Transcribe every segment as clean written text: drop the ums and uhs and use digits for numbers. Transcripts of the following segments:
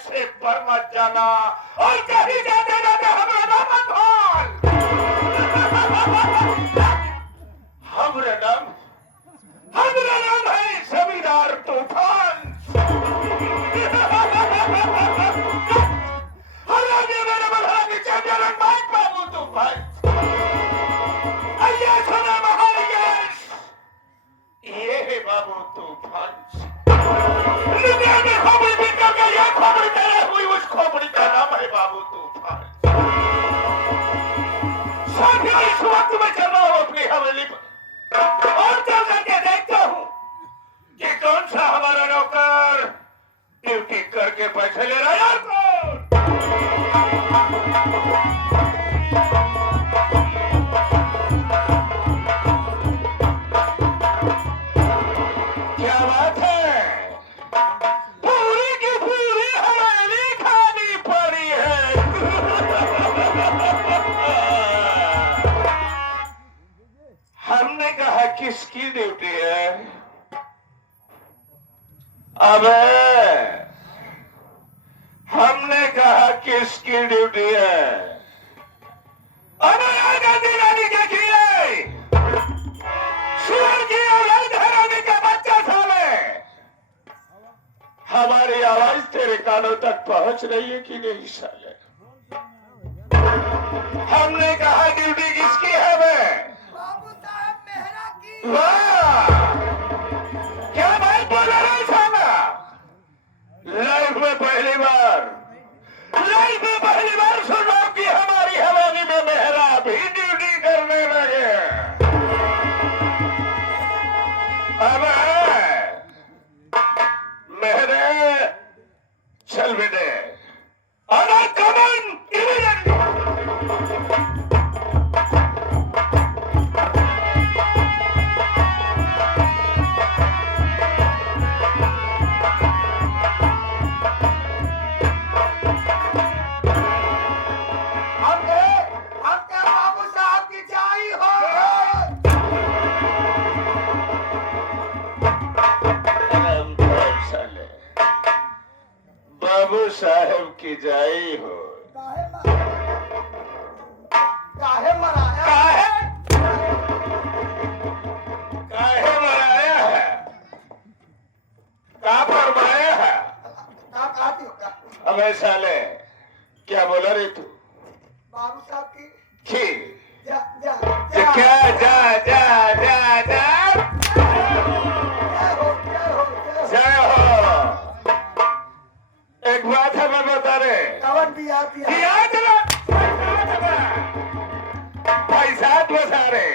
ऐसे पर मत जाना और कहीं जाते जाते हमारा मत भूल। हमारा नाम है जमींदार तूफान। और आगे मेरे बल्हा के चैंपियन माइक बाबू तूफान। आइए सुना महाराज, ये है बाबू तूफान। दुनिया में खोपड़ी बिककर गई है, खोपड़ी तेरे हुई उस खोपड़ी का नाम है बाबू तूफान। साथियों, इस वक्त मैं चल रहा हूँ अपनी हवेली पर और चल करके देखता हूँ कि कौन सा हमारा नौकर ड्यूटी करके पैसे ले रहा है यार कौन। क्या बात है, पूरी की पूरी हवेली खाली पड़ी है। हमने कहा किसकी ड्यूटी है? अबे हमने कहा किसकी ड्यूटी है? अबे गांधी रानी क्या किए? सूर की औलाद हराने का बच्चा साले। हमारी आवाज तेरे कानों तक पहुंच रही है कि नहीं साले? हमने कहा ड्यूटी किसकी है बे? बाबू साहब मेहरा की। वाह, क्या बात बोल रहा है साला? लाइफ में पहली बार सुन रहा हूं कि हमारी हवेली में मेहरा भी ड्यूटी करने लगे। अब मेहरे चल बेटे, अरे कमन इमीडिएटली। हमके बाबू साहब की चाय हो। बाबू साहब की जाई हो। काहे मराया? काहे मराया है? कहाँ पर मराया है? कहती होगा अबे साले, क्या बोला रे तू? बाबू साहब की। की जा जा क्या जा जा जा जा जय हो। एक बात है मैं बता रे, कवन भी आती है। पैसा बता रे।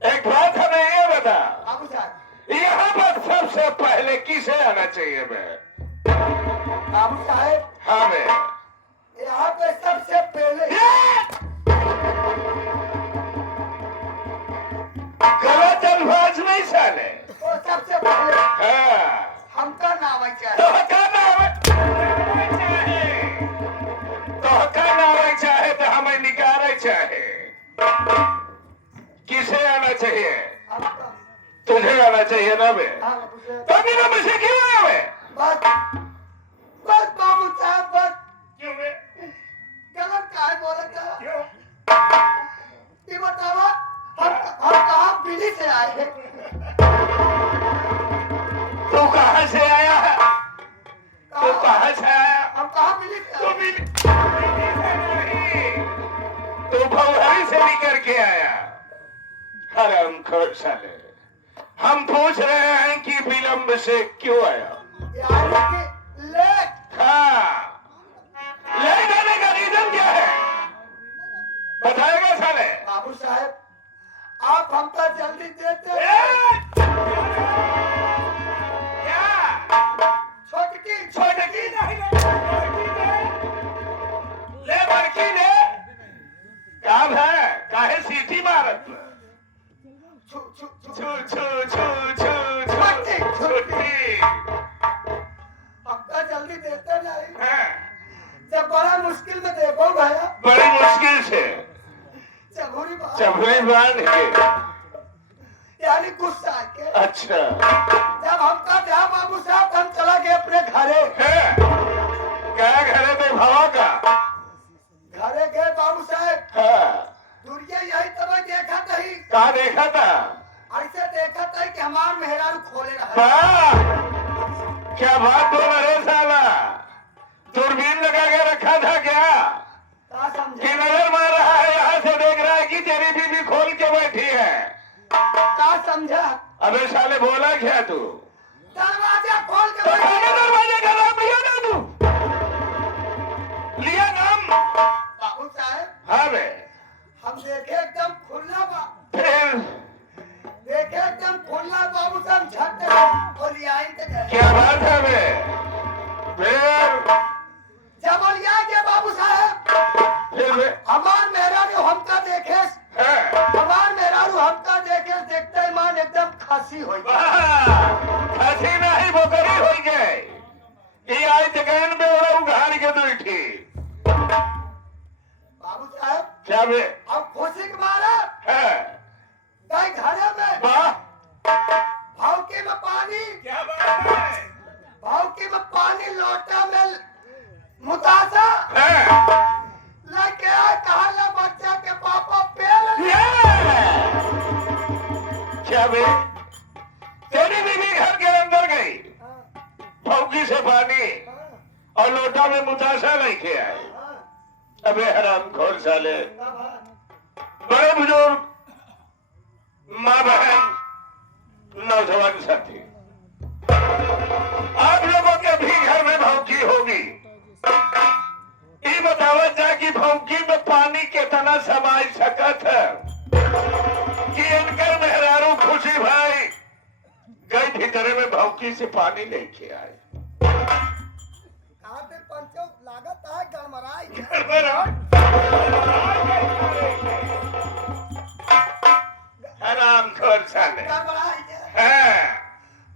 एक बात हमें ये बता, बाबू साहब। यहाँ पर सबसे पहले किसे आना चाहिए मैं? बाबू साहब हाँ मैं यहाँ पे सबसे पहले गलत अल्फाज नहीं साले। वो सबसे पहले हाँ, हमका नाम है तो चाहिए। हका नाम चाहे तो हमें निकाले चाहे। किसे आना चाहिए? हमका। तुझे आना चाहिए ना बे? हाँ बाबू साहब। तो बिना मुझे क्यों आया बे? बस बस बाबू साहब बस। क्यों बे? गलत काहे बोला था? क्यों? ये बतावा हम कहाँ बिली से आए हैं? तू कहाँ से आया है? तू कहाँ से आया? हम कहाँ बिली से तू आए? भी तू भौहारी से निकल के आया। हरामखोर साले, हम पूछ रहे हैं कि विलंब से क्यों आया? यानी कि लेट। हाँ, ले जाने का रीजन क्या है? बताएगा साले? बाबू साहब आप हमका जल्दी देते। क्या? छोटकी छोटकी नहीं ले बड़की ले। काम है काहे सीटी मारत? छू छू छू छू छू छू छू छू छुट्टी। हमका जल्दी देते नहीं। हाँ, जब बड़ा मुश्किल में देखो भैया। बड़ी मुश्किल से चबूरी बात। चबली बांध के। यानी गुस्सा के। अच्छा, जब हमका जहाँ बाबू साहब हम चला गए अपने घरे। है दूरबीन लगा के रखा था क्या का कि समझे नजर मार रहा है, यहाँ से देख रहा है कि तेरी बीबी खोल के बैठी है। का समझा अबे साले बोला क्या तू? दरवाजा खोल के तो बैठी खाने है। दरवाजे का नाम लिया ना तू? लिया नाम? बाबू साहब हाँ बे। हम देखे एकदम खुला बा फिर देखे एकदम खुला बाबू साहब झट से बोलिया गए क्या बात है बे? फिर जबलिया के बाबू साहब फिर बे हमार मेहरारू हमका देखे हाँ। हमार मेहरारू हमका देखे देखते ही मान एकदम खांसी हो गई। वाह, हसी नहीं बोकरी हो गई कि आज दुकान में ओरा उघाड़ के बैठी। बाबू साहब क्या बे? अब खुशी के मारे है गए घरे में वाह, भावके में पानी क्या बात है? भावके में पानी लोटा में मुतासा है लेके आए कहा ला बच्चा के पापा पेल ये! क्या बे? तेरी बीवी घर के अंदर गई, भौकी से पानी और लोटा में मुतासा लेके आए। अबे हराम खोर साले, बड़े बुजुर्ग, माँ बहन, नौजवान साथी, आप लोगों के भी घर में भौकी होगी। ये बतावत जा कि भौकी में पानी कितना समाई सकत है कि इनकर मेहरारू खुशी भाई गई भीतरे में भौकी से पानी लेके आए। कहाँ पे पंचो लागत है गड़मड़ाई हराम खोर साले। गड़मड़ाई हाँ,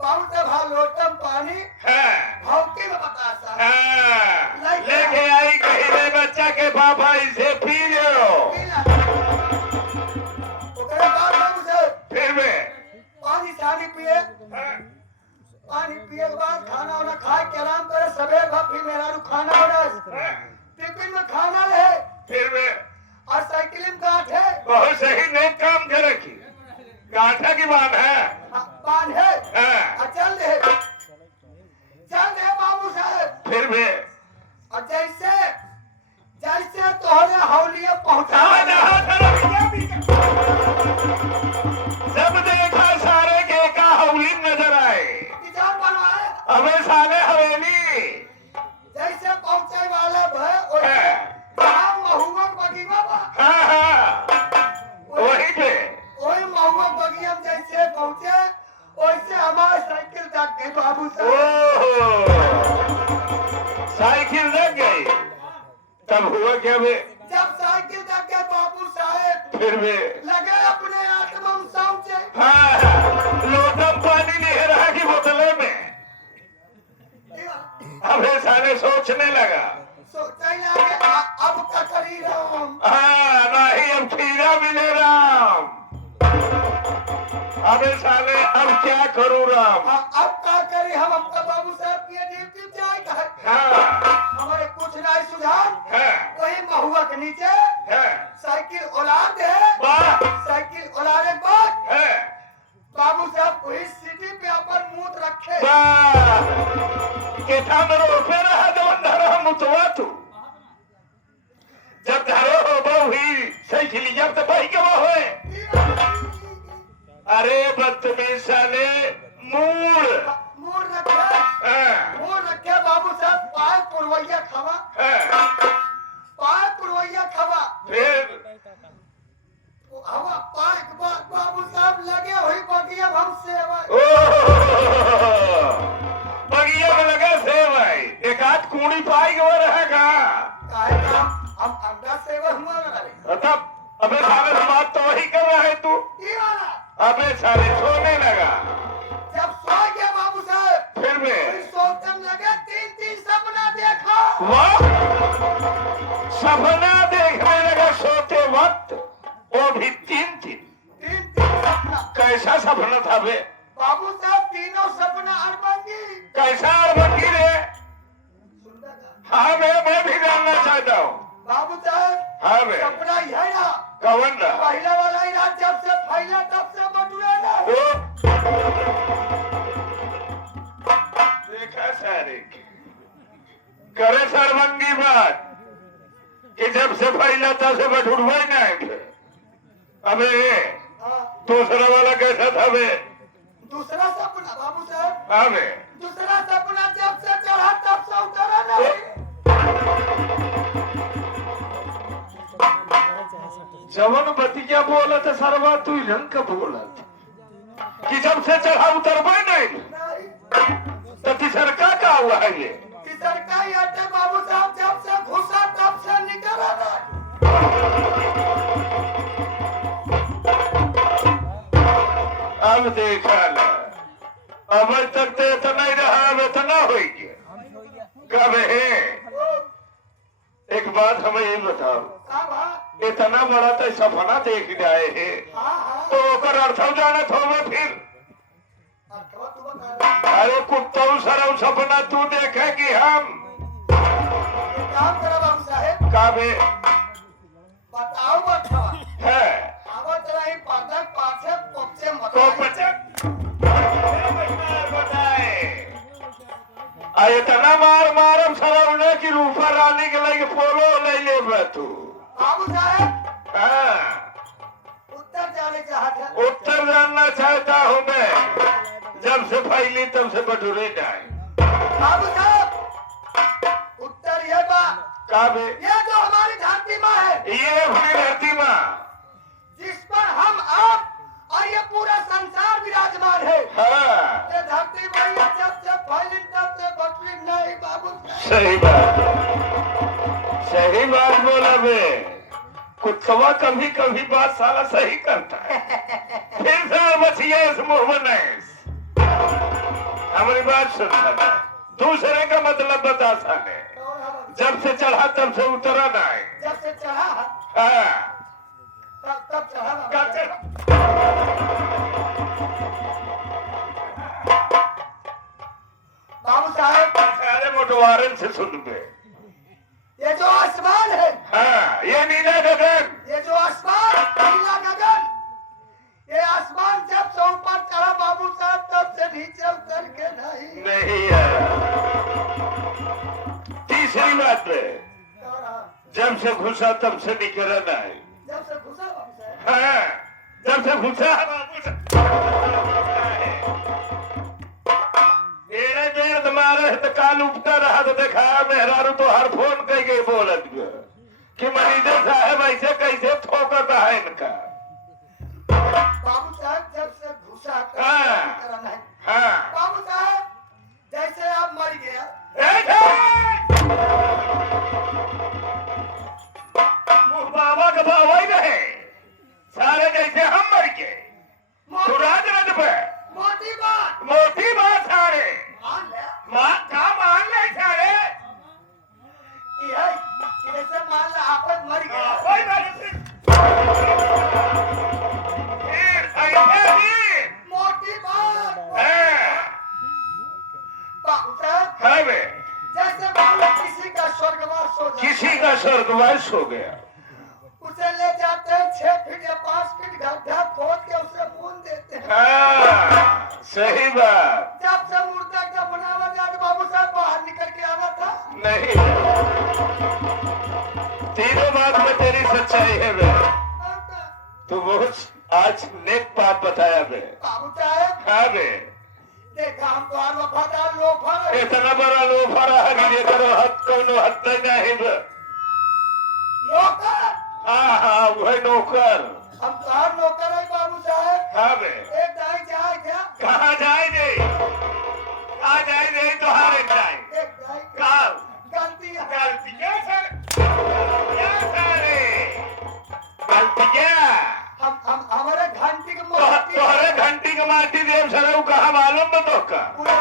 बाबू साहब हाँ लोटम पानी हाँ, भावके में बतासा हाँ, लेके आई कहीं बच्चा के पापा इसे पी लो। ओकरे बाद बाबू साहब फिर में पानी सानी पिए पानी पिए के बाद खाना वाना खाए के आराम करे सवेरे भाभी मेहरारू खाना बना टिफिन में खाना रहे फिर में और साइकिल में गांठ है बहुत सही नेक काम करे की गांठा की बात है। पान है हाँ, चल रहे बाबू साहब फिर में और जैसे जैसे तोहरे हौलिया पहुंचा जब देखा सारे के का हौली नजर आए। निजाम बनवाए अबे साले हवेली जैसे पहुंचे वाला भय और महुआ बगीवा बा हाँ, हाँ, वहीं पे वही महुआ बगिया में जैसे पहुंचे वैसे हमारे साइकिल तक गई बाबू साहब ओहो, साइकिल लग गई। तब हुआ क्या बे? जब साइकिल तक गए बाबू साहब फिर बे लगे अपने आत्मा में समझे हाँ, लोटम पानी नहीं रहा की बोतलों में। अबे साले सोचने लगा सोचा ही लगे अब क्या करी राम हाँ, नहीं अब खीरा मिले राम। अबे साले अब क्या करूं राम? अब क्या करी हम अपना बाबू साहब की ड्यूटी जाए हाँ, हमारे कुछ नहीं सुझाव हाँ, वही महुआ के नीचे हाँ, साइकिल उलार दे वाह, साइकिल उलारे के बाद हाँ, बाबू साहब वही सीटी पे अपन मुंह रखे वाह, केठा में रोपे रहा जवन धरो मुतवा तू। जब धरो हो बहु ही साइकिल जब तो भाई के वो होए। अरे बदतमीज साले, मूड मुंह रखे बाबू साहब पाए पुरवैया खवा पाए पुरवैया खवा फिर हवा पाए के बाद बाबू साहब लगे हुई बगिया हम सेवा बगिया में लगा सेव भाई एक आध कूड़ी पाई के वो रहेगा। काहे का हम अंडा सेवा हुआ ना तब अबे साले बात तो वही कर रहा है तू। ये वाला अबे साले सोने लगा। जब सो गया बाबू साहब फिर फिर में सोचने लगे तीन सपना देखा वाह, सपना देखने लगा सोते वक्त, वो भी तीन सपना कैसा सपना था बे? बाबू साहब तीनों सपना अरबंदी कैसा अरबंदी रे? सुंदर था। हाँ मैं भी जानना चाहता हूँ। बाबू साहब हाँ बे सपना यही ना कवन ना पहला वाला ही रात जब से फैला तब से बटुआ ना देखा सारे करे सर बात कि जब से फैला तब से बटुरवा ही नहीं थे। अबे हाँ, दूसरा वाला कैसा था बे? दूसरा सपना बाबू साहब, अबे दूसरा सपना जब से चढ़ा तब से उतरा नहीं। जवन बतिया बोला था सरवा तू रंग का बोला कि जब से चढ़ा उतरबे नहीं नहीं, तो तीसरका का हुआ है ये? किधर का ही हटे बाबू साहब, जब से घुसा तब से निकला नहीं। अब देखा ना, अब तक तो इतना ही रहा, अब इतना हो गया। कब है एक बात हमें ये बताओ, साहब हाँ, इतना बड़ा तो सपना देख जाए है हाँ, हाँ, तो ओकर अर्थ जाना थो फिर। अथवा तू बता रहा। अरे कुत्तों सरव सपना तू देखे कि हम एक काम करो बाबू साहेब, काबे बताओ अथवा है आवत रही पादक पाछे पक्षे तो बताई। बताए इतना मार मारम सरवने की रूपा रानी के लगे पोलो ले ले तू। बाबू साहेब हाँ, उत्तर जाने चाहते हैं। उत्तर जानना चाहता हूँ मैं, जब से फैली तब से बटुरे जाए। बाबू साहब उत्तर ये बात, काबे ये जो हमारी धरती माँ है, ये अपनी धरती माँ, जिस पर हम आप और ये पूरा संसार विराजमान है, हाँ ये धरती मैया जब से फैली तब से बटुरी नहीं बाबू साहब। सही बात बोला बे। कुत्तवा कभी कभी बात साला सही करता है। फिर से बचिए इस मुंह में नहीं। हमारी बात सुन साले, दूसरे का मतलब बता साले। कौन है बाबू? जब से चढ़ा तब से उतरा नहीं। जब से चढ़ा हाँ तब चढ़ा बाबू कब साहब। चढ़ा? बाबू साहब सारे मोटवारन से सुन बे। ये जो आसमान है, हाँ ये नीला गगन, ये जो आसमान नीला गगन, ये आसमान जब से ऊपर चढ़ा बाबू साहब तब से नीचे उतर के नहीं। नहीं है। तीसरी बात पे, और हाँ, जब से घुसा तब से निकला नहीं। जब से घुसा बाबू साहब, हाँ, जब से घुसा बाबू साहब। एड़े देर तुम्हारे तो काल उपटा रहा तो देखा मेहरारू तो हर फोन कह गई बोलत कि मरीजे साहब ऐसे कैसे ठोकता है इनका। बाबू साहब जब से घुसा तब से हाँ। निकला नहीं। हाँ बाबू साहब जैसे आप मर गया, बाबा का बाबा ही रहे सारे जैसे हम मर गए। सुराज रथ पे मोटी बात मोटी बात सारे मान ले, माँ का मान ले सारे ये जैसे मान लो आपस मर गया, कोई बात नहीं। फिर ऐसे ही मोटी बात है। बाबू साहब है बे, जैसे मान लो किसी का स्वर्गवास हो जाए, किसी का स्वर्गवास हो गया। उसे ले जाते हैं 6 फीट या 5 फीट गड्ढा खोद के उसे मून देते हैं। हाँ सही बात। जब से मुर्दा का बनावा जाके बाबू साहब बाहर निकल के आना था। नहीं, तीनों बात में तेरी सच्चाई है बे। तू बहुत आज नेक बात बताया बे। बाबू साहब हाँ बे, देखा हम तो और वफादार लोफर है। इतना बड़ा लोफा रहा कि ये करो हद कोनो हद तक नहीं बे। नौकर हाँ हाँ वही नौकर। हम तो हर नौकर है बाबू साहब। हाँ बे, एक दाई जाए क्या, कहाँ जाएंगे? कहाँ जाएंगे तो हारे जाए। एक दाई कहाँ? गलती है। गलतियाँ सर, क्या सारे? गलतियाँ? हम हमारे घंटी के मोती तोहरे घंटी के माटी देव सरऊ कहाँ मालूम न तो का? पूरे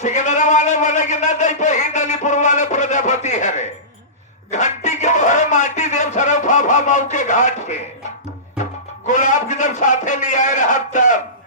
सिकंदरा वाले बोले कि न दई पे ही दलीपुर वाले प्रजापति हरे। घंटी के तोहरे माटी देव सरऊ फाफा माऊ के घाट पे गुलाब की जब साथे ले आए रहा तब